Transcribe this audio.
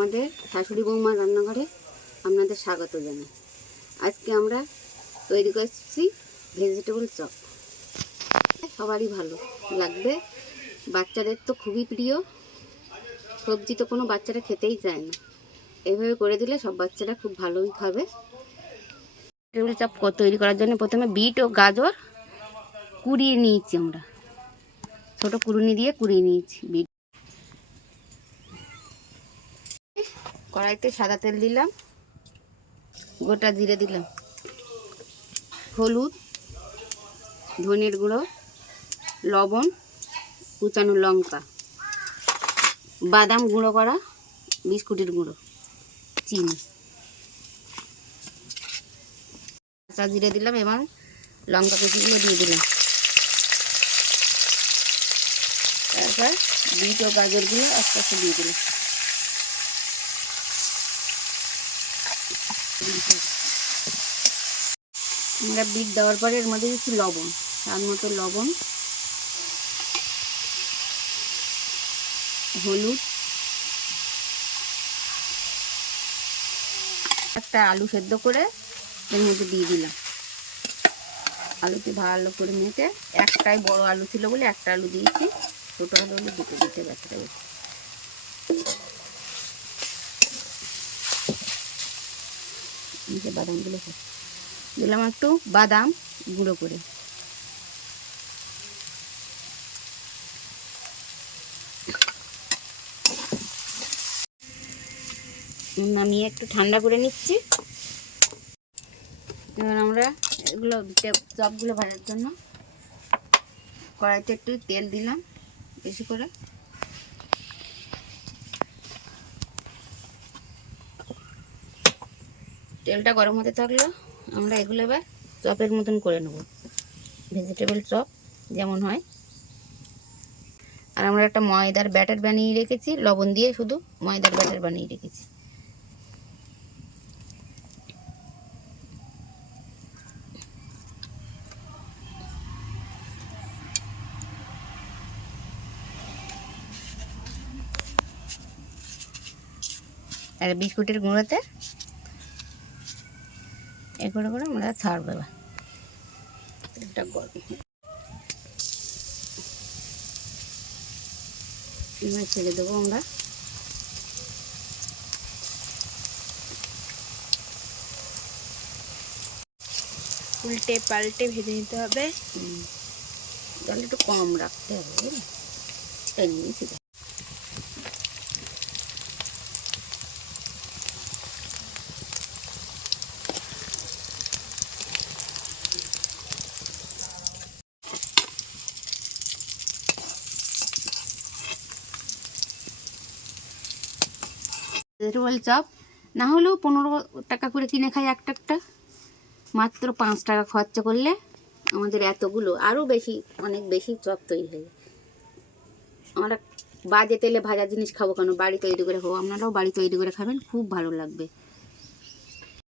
আমাদের শাশুড়ি বৌমার রান্নাঘরে আপনাদের স্বাগত জানাই। আজকে আমরা তৈরি করছি ভেজিটেবল চপ। সবারই ভালো লাগবে, বাচ্চাদের তো খুবই প্রিয়। সবজি তো কোনো বাচ্চারা খেতেই চায় না, এভাবে করে দিলে সব বাচ্চারা খুব ভালোই খাবে। ভেজিটেবল চপ তৈরি করার জন্য প্রথমে বিট ও গাজর কুড়িয়ে নিয়েছি, আমরা ছোটো কুড়ুনি দিয়ে কুড়িয়ে নিয়েছি। বিট কড়াইতে সাদা তেল দিলাম, গোটা জিরে দিলাম, হলুদ, ধনের গুঁড়ো, লবণ, কুচানো লঙ্কা, বাদাম গুঁড়ো করা, বিস্কুটের গুঁড়ো, চিনি, কাঁচা জিরে দিলাম। এবার লঙ্কা কুচিগুলো দিয়ে দিলাম। তারপর বিট ও গাজরগুলো আস্তে আস্তে দিয়ে দিলাম। আমরা বিট দেওয়ার পরে এর মধ্যে দিচ্ছি লবণ, স্বাদ মতো লবণ, হলুদ, একটা আলু সেদ্ধ করে এর মধ্যে দিয়ে দিলাম। আলুতে ভালো করে মেখে, একটাই বড় আলু ছিল বলে একটা আলু দিয়েছি, ছোটো আলু হলে দুটো দিতে ব্যথা বেশি। বাদামগুলো দিলাম, একটু বাদাম গুঁড়ো করে। নামিয়ে একটু ঠান্ডা করে নিচ্ছি। এবার আমরা এগুলো চপগুলো ভাজার জন্য কড়াইতে একটু তেল দিলাম বেশি করে। তেলটা গরম হতে থাকলো, আমরা এগুলো এবার চপের মতন করে নেব, ভেজিটেবল চপ যেমন হয়। আর আমরা একটা ময়দার ব্যাটার বানিয়ে রেখেছি, লবণ দিয়ে শুধু ময়দার ব্যাটার বানিয়ে রেখেছি। আর বিস্কুটের গুঁড়োতে এগুলো করে আমরা ছাড়বো। তেলটা গরম এবার ছেড়ে দেবো আমরা। উল্টে পাল্টে ভেজে নিতে হবে, জল একটু কম রাখতে হবে, বুঝলি? তাই নিয়েছি। ভেজিটেবল চপ না হলেও 15 টাকা করে কিনে খাই একটা একটা, মাত্র 5 টাকা খরচা করলে আমাদের এতগুলো, আরও বেশি, অনেক বেশি চপ তৈরি হয়ে যায়। আমরা বাজে তেলে ভাজা জিনিস খাবো কেন, বাড়ি তৈরি করে খাবো। আপনারাও বাড়ি তৈরি করে খাবেন, খুব ভালো লাগবে।